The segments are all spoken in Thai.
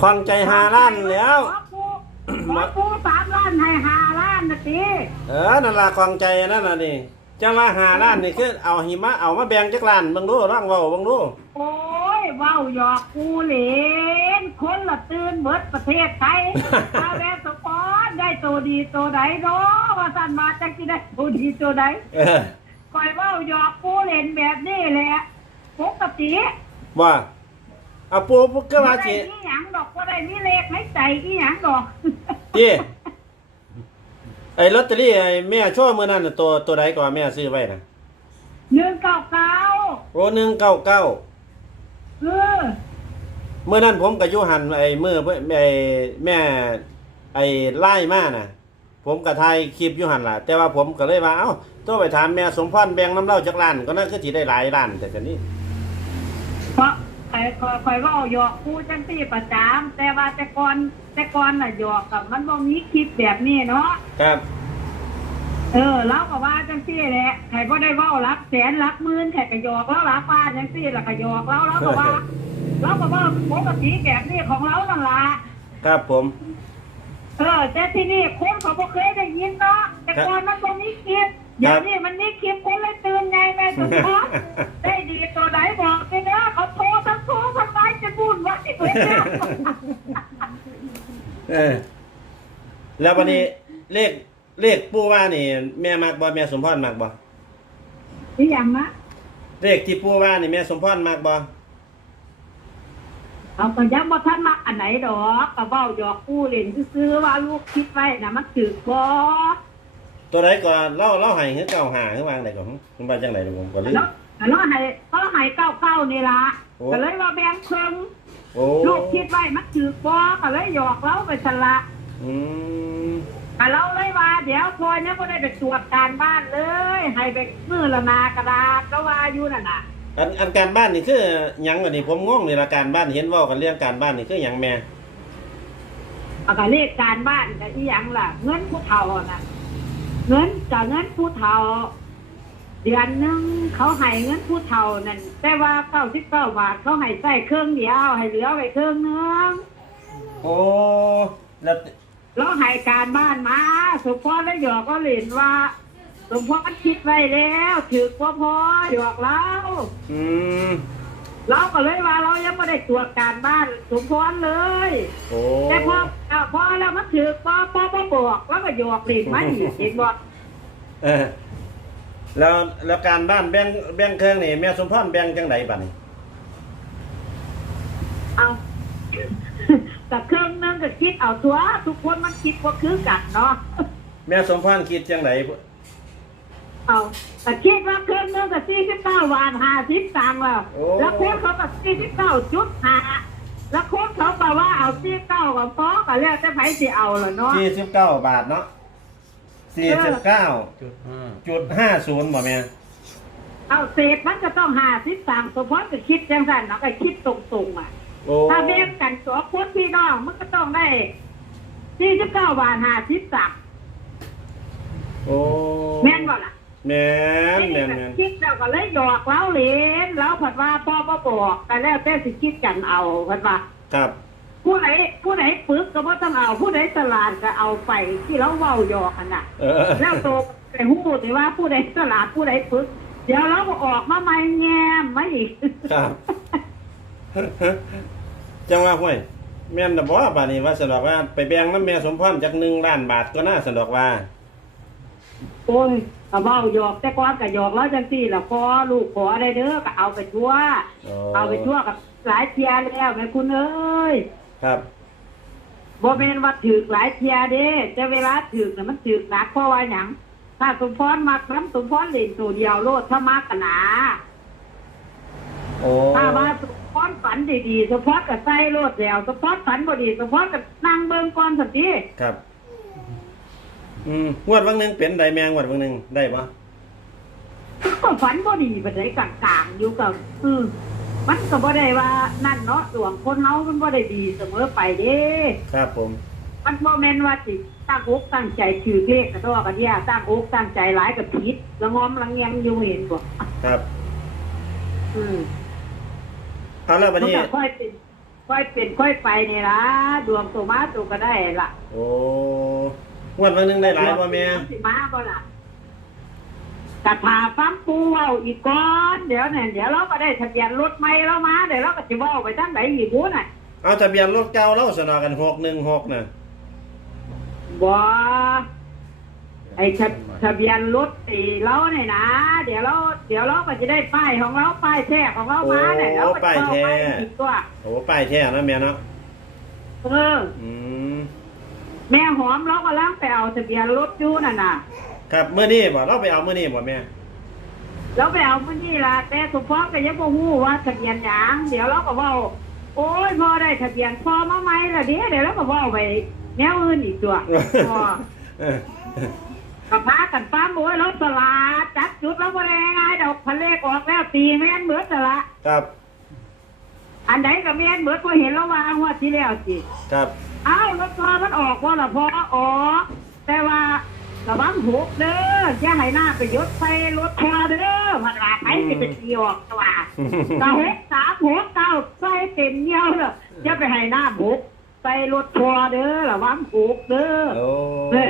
ควังใจหาล้านแล้วขอปูขอปูสามล้านให้ห้าล้านนะตีเออนั่นล่ะควังใจนั่นน่ะนี่จะมาหาล้านนี่คือเอาหิมะเอามาแบ่งจักล้านเบิ่งดูร่างเว้าเบิ่งดูโอ้ยเว้าหยอกกูเหลนคนละตื่นเบิดประเทศไทยอาแวสปอนได้ตัวดีตัวใดเนาะว่าสันมาจักที่ได้ตัวดีตัวใดเออคอยเว้าหยอกกูเหลนแบบนี้แหละปกติว่า เอาปูปูก็ว่าบ่ได้สิมีหยังดอกก็ได้มีเลขในใจอีหยังดอกติไอ้ลอตเตอรี่ไอ้แม่ชั่วมื้อนั้นน่ะตัวตัวใดก่อนแม่ซื้อไว้น่ะหนึ่งเก้าเก้าโอ้199เออเมื่อนั้นผมกับยุหันไอ้เมื่อเพิ่นไอ้แม่ไอ้ไล่มาน่ะ ผมกับไทยคลิปยุหันล่ะ แต่ว่าผมก็เลยว่าเอ้าตัวไปถามแม่สมพรแบ่งน้ำเหล้าจากร้านก็น่าคือสิได้หลายร้านแต่กันนี้เพราะค อยคอยคอยเว่าหยอกกูจังซี่ประจามแต่ว่าแต่ก่อนแต่ก่อนน่ะหยอกกับมันบ่มีคลิปแบบนี้เนาะครับ เออเราก็ว่าจังซี่แหละใครก็ได้เว่ารักแสนรักหมื่นใครก็หยอกแล้วรักป้าจังซี่แล้วก็หยอกแล้วเราก็ว่าเราก็ว่าปกติแบบนี้ของเรานั่นล่ะครับผม เออแต่ที่นี่คนเขาบ่เคยได้ยินเนาะแต่ก่อนมันบ่มีคลิปเดี๋ยวนี้มันมีคลิปคนเลยตื่นไงแม่สุดท้ายได้ดีตัวไหนบ เพิ่นเนี่ยเออ แล้ววันนี้เลขเลขปู่ว่านี่ แม่มักบ่แม่สมพรมักบ่นี่อย่างนะเลขที่ปู่ว่านี่แม่สมพรมักบ่เอาก็ยังบ่ทันมักอันไหนดอกก็เว้าหยอกกู้เล่นซื่อๆว่าลูกคิดไว้น่ะมันถูกบ่ตัวใดก่อนเล่าเล่าให้คือเก่าหาคือวางไดก่อนคุณว่าจังไดผมก็ลืมแล้วแล้วให้ก็ให้เก้าเก้านี่ล่ะโอ้ก็เลยว่าแบ่งครึ่ง โอ้ลูกคิดไว้มันถูกบ่ก็เลยหยอกเราไปซั่นละอืมก็เราเลยว่าเดี๋ยวพอเนี่ยบ่ได้ไปตรวจการบ้านเลย ให้ไปมื้อละนากระดาษก็ว่าอยู่นั่นน่ะอันอันการบ้านนี่คือหยังอันนี้ผมงงนี่ละการบ้านเห็นเว้ากันเรื่องการบ้านนี่คือหยังแม่ เอาก็เลขการบ้านก็อีหยังล่ะ เงินผู้เฒ่าน่ะเงินกับเงินผู้เฒ่า เดือนหนึงเขาให้เงินผู้เฒ่านั่นแต่ว่าเก้าสิบเก้าบาทเขาให้ใส่เครื่องเดียวให้เหลือไว้เครื่องหนึงโอ้แล้วเราให้การบ้านมาสมพรแล้วหยอกก็เล่นว่าสมพรคิดไว้แล้วถือว่าพอหยอกเราอืมเราก็เลยว่าเรายังไม่ได้ตรวจการบ้านสมพรเลย โอ้แต่พอเอาพอแล้วมันถือพอพอพอบอกแล้วก็หยอกเล่นมาอีกเห็นบอก เออ แล้วแล้วการบ้านแบ่งแบ่งเครื่องนี่แม่สมพรแบ่งจังไดบัดนี้เอาแต่เครื่องนึงก็คิดเอาตัว ทุกคนมันคิดว่าคือกันเนาะแม่สมพรคิดจังไดเอาแต่คิดว่าเครื่องนึงก็สี่สิบเก้าบาทห้าสิบตังค์แล้วโอ้แล้วคนเขาก็สี่สิบเก้าจุดห้าแล้วคนเขาบอกว่าเอาสี่เก้ากับพอก็แล้วแต่ไผสิเอาล่ะเนาะสี่สิบเก้าบาทเนาะ สี่สิบเก้าจุดห้าจุดห้าศูนย์บ่แม่เอาเศษมันก็ต้องห้าสิบตังค์สมพรก็คิดจังสันเนาะก็คิดตรงๆอะ โอ้ถ้าแบ่งกันสองคนพี่น้องมันก็ต้องได้สี่สิบเก้าบาทห้าสิบตังค์โอ้แม่นบ่ล่ะแม่นแม่นนี่แม่นคิดแล้วก็เลยหยอกเล้าเหรนแล้วผัดว่าพ่อพ่อบอกแต่แล้วแต่สิคิดกันเอาผัดว่าครับ ผู้ไหนผู้ไหนปึกก็บ่ต้องเอาผู้ไหนตลาดก็เอาไปที่เราเว้าหยอกกันน่ะเออ แล้วโตไปหูดว่าผู้ใดตลาดผู้ใดปึก เดี๋ยวเราก็ออกมาใหม่แง้มมาอีกครับ จังว่าห้วยแม่นน่ะบ่บาดนี้ว่าสนดอกว่าไปแบ่งน้ำแม่สมพรจาก1ล้านบาทก็น่าสนดอกว่า โอ้ยก็เว้าหยอกแต่ก่อนก็หยอกแล้วจังซี่ล่ะพอลูกขอได้เด้อก็เอาไปทั่ว เอาไปทั่วกับหลายเทียแล้วแม่คุณเอ้ย ครับ บ่แม่นว่าถือหลายเทียเด้แต่เวลาถือน่ะมันถือหนักเพราะว่าหยังถ้าสมพรมักน้ำสมพรเล่นตัวเดียวโลดถ้ามากกันหนาโอ้ถ้าว่าสมพรฝันดีๆสมพรก็ใส่โลดแล้วสมพรฝันบ่ดีสมพรก็นั่งเบิ่งก่อนสักทีครับ อืมงวดวันหนึงเป็นได้แม่งวดวันหนึงได้บ่ก็ฝันบ่ดีปานใดกลางๆอยู่กับอือ มันก็บ่ได้ว่านั่นเนาะดวงคนเฮามันบ่ได้ดีเสมอไปเด้ ครับผม มันบ่แม่นว่าสิตั้งอกตั้งใจถือเลขกระดอกกระเดียตั้งอกตั้งใจหลายก็ผิดละงอมละแงงอยู่เห็นบ่ครับ อืมเอาแล้วมับัดนนี้ ก็ค่อยเป็น ค่อยเป็นค่อยไปนี่ล่ะดวงตัวมาตัวก็ได้ล่ะโอ้งวันวันหนึงได้หลายบ่แม่ สิมาบ่ล่ะ กระถาฟังปูเว้าอีกก่อนเดี๋ยวเนี่ยเดี๋ยวเราก็ได้ทะเบียนรถใหม่แล้วมาเดี๋ยวเราก็จะเว้าไปทางไหนอีกบูน่ะเอาทะเบียนรถเก่าเราสนอกัน616น่ะบ่ไอ้ทะทะเบียนรถตีเราเนี่ยนะ เดี๋ยวเราเดี๋ยวเราก็จะได้ป้ายของเราป้ายแท้ของเรามาเนี่ยเราก็จะเอาป้ายอีกตัวโอ้ป้ายแท้นะแม่เนาะเอออืมแม่หอมเราก็ล้างไปเอาทะเบียนรถอยู่น่ะน่ะ ครับมื้อนี้บ่เราไปเอามื้อนี้บ่แม่เราไปเอามันนี่ล่ะแต่สมพรก็ยังบ่ฮู้ว่าทะเบียนหยังเดี๋ยวเราก็เว้าโอ้ยพอได้ทะเบียนพอมาใหม่ละเดี๋ยวเดี๋ยวเราก็เว้าไปแนวอื่นอีกตัวพอเออกับพากันฟ้าโอ้ยรถสลาดจัดจุดแล้วบ่ได้ง่ายดอกพะเลขออกแล้วตีแม่นเบิดซะละครับอันใดก็แม่นเบิดบ่เห็นแล้วว่างวดที่แล้วสิครับอ้าวรถพอมันออกว่าล่ะพอออกแต่ว่า ระวังหกเด้ออย่าให้หน้าไปยศใส่รถพอเด้อมันว่าใครสิไปขี่ออกตัวเก้าหกสามหกเก้าใส่เต็มเหนียวเลยอย่าไปให้หน้าบุกใส่รถทัวร์เด้อระวังบุกเด้อโอ้เฮ้ย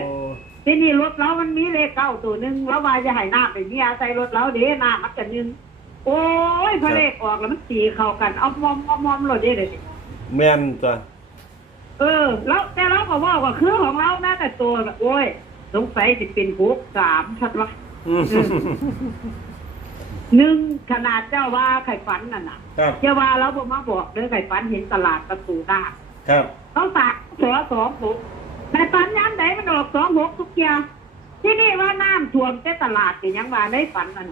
ที่นี่รถเรามันมีเลขเก้าตัวหนึ่งแล้วว่าจะให้หน้าไปเมียใส่รถเราเด้หน้ามันกันหนึ่งโอ้ยพอเลขออกแล้วมันตีเข้ากันเอามอมเอามอมรถเด้เลยแม่นตัวเออ แล้วแต่เราก็ว่าว่าคือของเราแม้แต่ตัวน่ะโอ้ย สงสัยจะเป็นหกสามชัดวะอืมหนึ่งขนาดเจ้าว่าไข่ฝันนั่นน่ะครับ เจ้าว่าเราบ่มาบอกเด้อไข่ฝันเห็นตลาดประตูหน้าครับ เขาสากสอสองหกแต่ตอนย้ำไหนมันออกสองหกทุกเกียร์ที่นี่ว่าน้ำท่วมแต่ตลาดก็ยังว่าได้ฝันมัน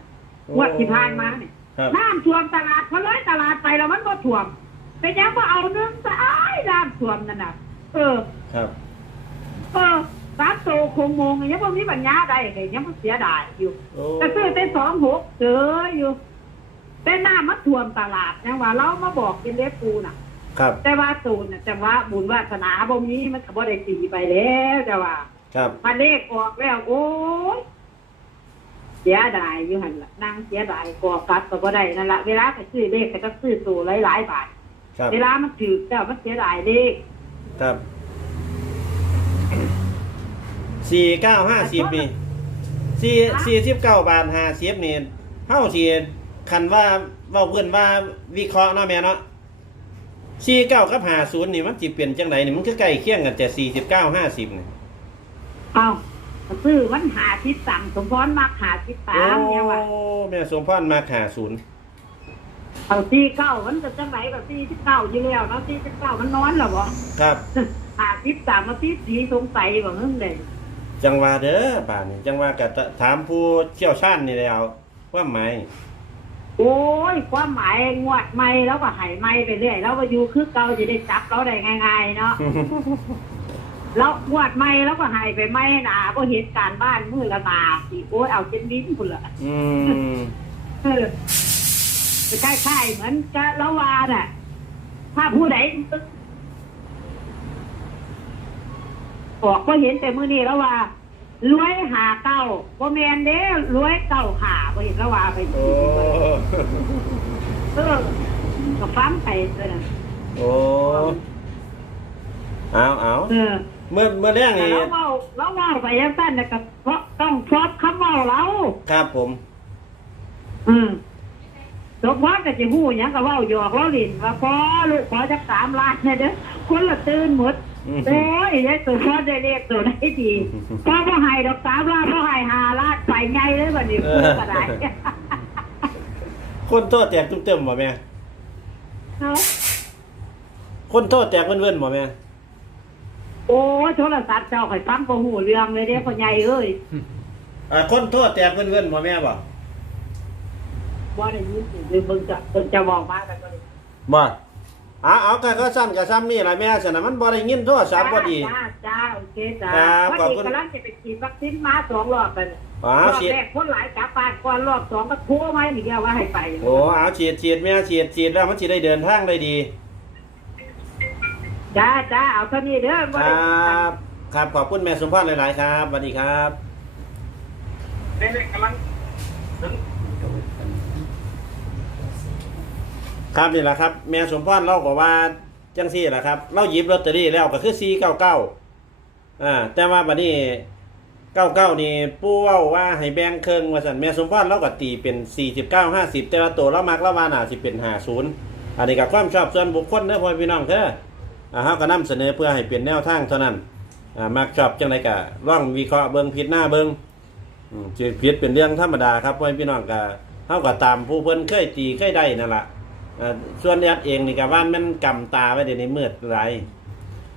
งวดที่ผ่านมาเนี่ย ครับ น้ำท่วมตลาดพอเลยตลาดไปแล้วมันก็ท่วมเป็นยังว่าเอาเนื่องสายน้ำท่วมนั่นน่ะ เออ ครับเออ สามโตคงมงยังบ่มีปัญญาได้เลยยังมันเสียดายอยู่แต่ซื้อแต่สองหกเจออยู่ แต่น้ำมันท่วมตลาดยังว่าเรามาบอกกินเล็บปูน่ะ ครับ แต่ว่าตูนน่ะจังว่าบุญวาสนาบ่มีมันก็บ่ได้ตีไปแล้วแต่ว่า ครับมาเลขออกแล้วโอ้ยเสียดายอยู่หันละนั่งเสียดายกอกลับก็บ่ได้นั่นละเวลาไปซื้อเลขก็ต้องซื้อตัวหลายๆบาทครับเวลามันถูกแล้วมันเสียดายเลขครับ สี่เก้าห้าสิบนี่สี่สี่สิบเก้าบาทห้าสิบนี่เท่าสี่คันว่าเว่าเพื่อนว่าวิเคราะห์เนาะแม่เนาะสี่เก้ากับห้าศูนย์นี่มันจิเปลี่ยนจังไหนนี่มันคือใกล้เคียงกันแต่สี่สิบเก้าห้าสิบนี่เอ้าซื้อมันหาทิศสั่งสมพรมักหาทิศตามเนี่ยว่าโอ้แม่สมพรมาห้าศูนย์เอาที่เก้ามันจะจังไหนกับที่ที่เก้าอยู่แล้วเนาะที่ที่เก้ามันนอนเหรอบ่ครับหาทิศสามมาที่สีสงสัยบ่เพิ่งเลย จังว่าเด้อป่านนี้จังว่ากับถามผู้เชี่ยวชาญนี่แล้วว่าไหมโอ้ยความหมายงวดไม่แล้วก็ใหายไม่ไปเรื่อยแล้วก็อยู่คือเก่าจะได้จับเราได้ง่าย ๆ เนาะ แล้วงวดไม่แล้วก็ใหายไปไม่หนาก็เหตุการณ์บ้านมือละนาสิโอ้ยเอาเจนลิ้นพุ่นละอืมเออคล้ายๆเหมือนกะละวาน่ะ ถ้าผู้ใด บอกก็เห็นแต่มือนี้แล้วว่ารวยหาเก้าบ่แมนเด้รวยเก้าขาบ่เห็นแล้วว่าไปโอ้เออก็ฟังไปเลยนะโอ้เอาเอาเออเมื่อเมื่อแรกแต่นี่เราเว้าเราเว้าไปยังสั้นนะก็เพราะต้องชอบคำเว้าเราครับผม อืมสมพรก็จะหู้หยังก็เว้าหยอกเราหลินว่าพอลูกขอจักสามล้านเนี่ยเด้อคนละตื่นหมดอืม โอ้ยยายตัวพอได้เลขตัวได้ดีพอพ่อให้ดอกสามล้านพ่อให้หาล้านไปไงเลยบัดนี้พูดก็ได้คนโทษแตกตุ้มเติมบ่แม่เอาคนโทษแตกเว้นๆบ่แม่โอ้ยโทรศัพท์เจ้าข่อยฟังบ่หูเรื่องเลยเด้พ่อใหญ่เอ้ยอ่าคนโทษแตกเว้นๆบ่แม่บ่บ่ได้ยินสิหรือเบิ่งจะเบิ่งจะบอกมากันบ่ได้บ่เอาเอาก็ก็ซ้ำก็ซ้ำนี่ล่ะแม่ฉะนั้นมันบ่ได้ยินโทรศัพท์บ่ดี จ้าจ้าโอเคจ้าครับวันขอบนี้คุณกำลังจะไปฉีดวัคซีนมาสองรอบกันอ๋อรอบฉีดแรกคนหลายกลับบ้านก่อนรอบสองก็โทรมาอีกแล้วว่าให้ไปโอ้เอาฉีดฉีดแม่ฉีดฉีดแล้วมันสิได้เดินทางได้ดี จ้าจ้าเอาเท่านี้เด้อคบ่รได้ับ ครับขอบคุณแม่สมพรหลาย ๆ ครับสวัสดีครับ เด็กๆกำลังถึง ครับนี่แหละครับ แม่สมพรเล่าบอกว่าจังซี่แหละครับเราหยิบลอตเตอรี่แล้วก็คือ499อ่าแต่ว่าบัดนี้99นี่ปู่เว้าว่าให้แบ่งครึ่งว่าซั่นแม่สมพรเราก็ตีเป็น49 50แต่ว่าตัวเรามักเราว่าน่าสิเป็น50อันนี้ก็ความชอบส่วนบุคคลเด้อพ่อพี่น้องเด้ออ่าเฮาก็นำเสนอเพื่อให้เป็นแนวทางเท่านั้นอ่ามักชอบจังไดก็ลองวิเคราะห์เบิ่งผิดหน้าเบิ่งอืมสิผิดเป็นเรื่องธรรมดาครับพ่อพี่น้องก็เฮาก็ตามผู้เพิ่นเคยตีเคยได้นั่นล่ะ อ่าส่วนแอดเองนี่ก็ว่ามันกำตาไว้เดี๋ยวนี้มืดหลาย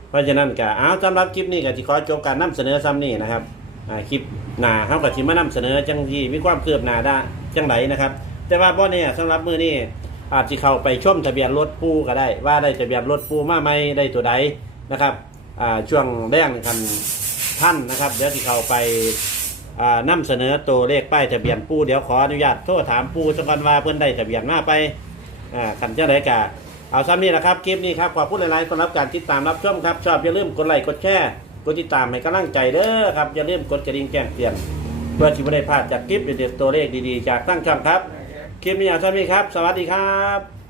เพราะฉะนั้นก็เอาสำหรับคลิปนี้ก็สิขอจบการนำเสนอซ้ำนี้นะครับอ่าคลิปหนาเฮาก็สิมานำเสนอจังที่มีความคืบหน้าได้จังไดนะครับ แต่ว่าบ่เนี่ยสำหรับมือนี้อาจสิเข้าไปชมทะเบียนรถปูก็ได้ ว่าได้ทะเบียนรถปูมาใหมได้ตัวใดนะครับอ่าช่วงแรกนี่คันท่านนะครับเดี๋ยวที่เขาไป อ่านำเสนอตัวเลขป้ายทะเบียนปูเดี๋ยวขออนุญาตโทรถามปูสักวันว่าเพื่อนได้ทะเบียนมาไป อ่าคันเจ้าไดกะเอาซ้ำนี่นะครับคลิปนี้ครับขอบคุณหลายๆสำหรับการติดตามรับชมครับชอบอย่าลืมกดไลค์กดแชร์กดติดตามให้กำลังใจเด้อครับอย่าลืมกดกระดิ่งแจ้งเตือนเพื่อที่ไม่ได้พลาดจากคลิปเด็ดๆตัวเลขดีๆ จากตั้งช่องครับคลิปนี้เอาซ้ำนี่ครับ สวัสดีครับ